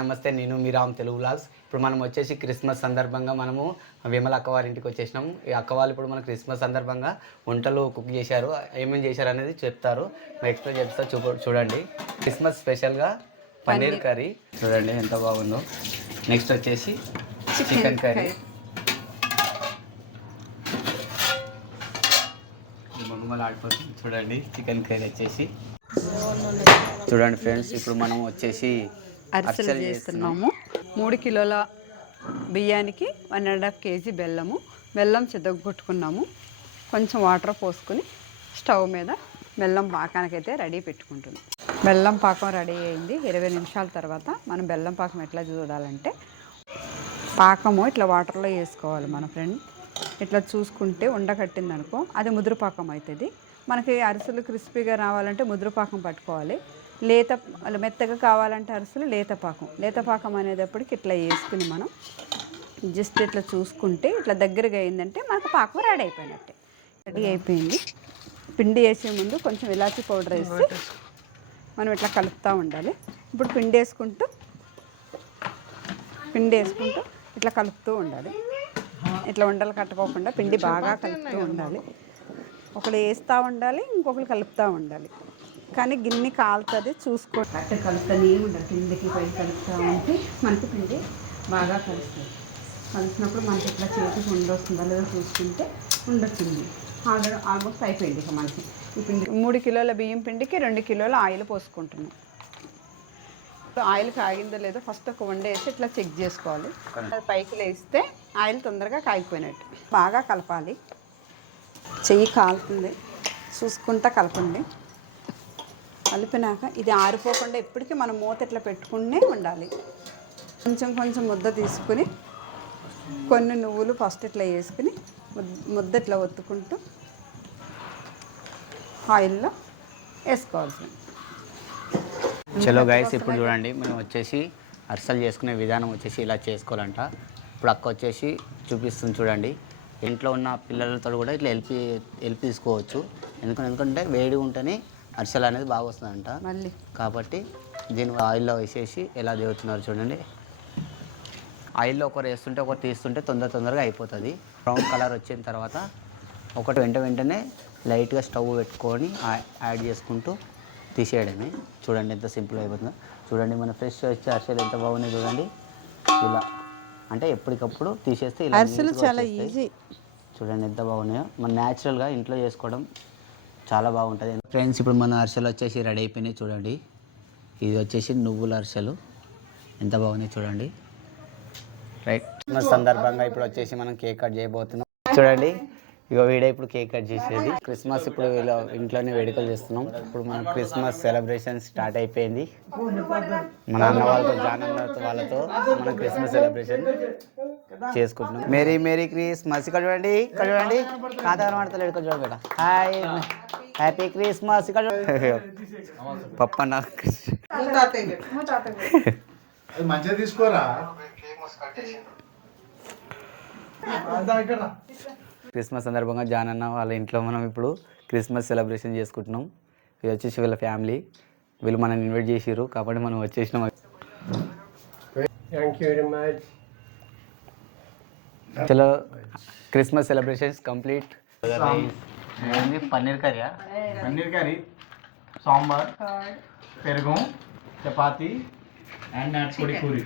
నమస్తే, నేను మీ రామ్ తెలుగు వ్లాగ్స్. ఇప్పుడు మనం వచ్చేసి క్రిస్మస్ సందర్భంగా మనము విమల అక్కవారి ఇంటికి వచ్చేసినాం. ఈ అక్కవాళ్ళు ఇప్పుడు మన క్రిస్మస్ సందర్భంగా వంటలు కుక్ చేశారు. ఏమేమి చేశారు అనేది చెప్తారు, ఎక్స్ప్లెయిన్ చేస్తా. చూడండి, క్రిస్మస్ స్పెషల్గా పన్నీర్ కర్రీ చూడండి ఎంత బాగుందో. నెక్స్ట్ వచ్చేసి చికెన్ కర్రీ, మమ్మల్ని ఆడిపోతుంది చూడండి. చికెన్ కర్రీ వచ్చేసి చూడండి ఫ్రెండ్స్. ఇప్పుడు మనం వచ్చేసి అరిసెలు చేస్తున్నాము. 3 కిలోల బియ్యానికి 1.5 కేజీ బెల్లం చితగొట్టుకున్నాము. కొంచెం వాటర్ పోసుకొని స్టవ్ మీద బెల్లం పాకానికైతే రెడీ పెట్టుకుంటున్నాం. బెల్లం పాకం రెడీ అయింది. 20 నిమిషాల తర్వాత మనం బెల్లం పాకం ఎట్లా చూడాలంటే, పాకము ఇట్లా వాటర్లో వేసుకోవాలి. మన ఫ్రెండ్ ఇట్లా చూసుకుంటే ఉండకట్టింది అనుకో, అది ముదురు పాకం అవుతుంది. మనకి అరిసెలు క్రిస్పీగా రావాలంటే ముదురు పాకం పట్టుకోవాలి. మెత్తగా కావాలంటే అరిసెలు లేత పాకం అనేటప్పటికి ఇట్లా వేసుకుని మనం జస్ట్ ఇట్లా చూసుకుంటే ఇట్లా దగ్గరగా అయిందంటే మనకు పాకం రెడీ అయిపోయింది. పిండి వేసే ముందు కొంచెం ఇలాచీ పౌడర్ వేసి మనం ఇట్లా కలుపుతూ ఉండాలి. ఇప్పుడు పిండి వేసుకుంటూ ఇట్లా కలుపుతూ ఉండాలి. ఇట్లా ఉండలు కట్టుకోకుండా పిండి బాగా కలుపుతూ ఉండాలి. ఒకరు వేస్తూ ఉండాలి, ఇంకొకరు కలుపుతూ ఉండాలి. కానీ గిన్నె కాలుతుంది, చూసుకోండి. అట్లా కలుపుతూనే ఉండాలి. కిందకి పైకి కలుపుతూ ఉంటే మనకి పిండి బాగా కలుస్తుంది. కలిసినప్పుడు మనకి ఇట్లా చేతికి ఉండొస్తుందా లేదా చూసుకుంటే ఉండొచ్చింది. ఆల్మోస్ట్ అయిపోయింది. ఇక మనకి ఈ పిండి 3 కిలోల బియ్యం పిండికి 2 కిలోల ఆయిల్ పోసుకుంటున్నాం. ఆయిల్ కాగిందో లేదో ఫస్ట్ ఒక వండేసి ఇట్లా చెక్ చేసుకోవాలి. పైకి లేస్తే ఆయిల్ తొందరగా కాగిపోయినట్టు. బాగా కలపాలి. చెయ్యి కాలుతుంది, చూసుకుంటా కలపండి. కలిపినాక ఇది ఆరిపోకుండా ఎప్పటికీ మనం మూత ఇట్లా పెట్టుకునే ఉండాలి. కొంచెం ముద్ద తీసుకుని కొన్ని నువ్వులు ఫస్ట్ ఇట్లా వేసుకుని ముద్ద ఇట్లా ఒత్తుకుంటూ ఆయిల్లో వేసుకోవాల్సింది. చలో గైస్, ఇప్పుడు చూడండి, మనం వచ్చేసి అరిసెలు చేసుకునే విధానం వచ్చేసి ఇలా చేసుకోవాలంట. ఇప్పుడు అక్క వచ్చేసి చూపిస్తుంది చూడండి. ఇంట్లో ఉన్న పిల్లలతో కూడా ఇట్లా హెల్ప్ తీసుకోవచ్చు. ఎందుకంటే వేడి ఉంటేనే అరిసెలు అనేది బాగా వస్తుందంట. మళ్ళీ కాబట్టి దీన్ని ఆయిల్లో వేసేసి ఎలా దేవుతున్నారు చూడండి. ఆయిల్లో ఒకరు వేస్తుంటే ఒకరు తీస్తుంటే తొందరగా అయిపోతుంది. బ్రౌన్ కలర్ వచ్చిన తర్వాత ఒకటి వెంటనే లైట్గా స్టవ్ పెట్టుకొని యాడ్ చేసుకుంటూ తీసేయడమే. చూడండి ఎంత సింపుల్ అయిపోతుందో. చూడండి మన ఫ్రెష్ వచ్చే అరిసెలు ఎంత బాగున్నాయి చూడండి. ఇలా అంటే ఎప్పటికప్పుడు తీసేస్తే ఇలా అరిసెలు చాలా ఈజీ. చూడండి ఎంత బాగున్నాయో. మన న్యాచురల్గా ఇంట్లో చేసుకోవడం చాలా బాగుంటుంది ఫ్రెండ్స్. ఇప్పుడు మన అరిసెలు వచ్చేసి రెడీ అయిపోయినాయి చూడండి. ఇది వచ్చేసి నువ్వుల అరిసెలు ఎంత బాగున్నాయి చూడండి. రైట్, సందర్భంగా ఇప్పుడు వచ్చేసి మనం కేక్ కట్ చేయబోతున్నాం చూడండి. వీడియో ఇప్పుడు కేక్ కట్ చేసేది. క్రిస్మస్ ఇప్పుడు ఇంట్లోనే వేడుకలు చేస్తున్నాం. ఇప్పుడు మన క్రిస్మస్ సెలబ్రేషన్ స్టార్ట్ అయిపోయింది. మన అన్న వాళ్ళతో వాళ్ళతో మనం క్రిస్మస్ సెలబ్రేషన్ చేసుకుంటున్నాం. Merry Christmas. ఇక్కడ చూడండి ఖాతా మాడతలేడు. ఇక్కడ చూడండి బేట. Hi, happy Christmas. ఇక్కడ పప్ప నాకు తీసుకోరా. క్రిస్మస్ సందర్భంగా జానన్న వాళ్ళ ఇంట్లో మనం ఇప్పుడు క్రిస్మస్ సెలబ్రేషన్ చేసుకుంటున్నాం. ఇది వచ్చేసి వీళ్ళ ఫ్యామిలీ. వీళ్ళు మనల్ని ఇన్వైట్ చేసిర్రు కాబట్టి మనం వచ్చేసినాం. చలో, Christmas celebrations complete. Paneer curry, sambar, పెరుగు, చపాతి అండ్ పూరి.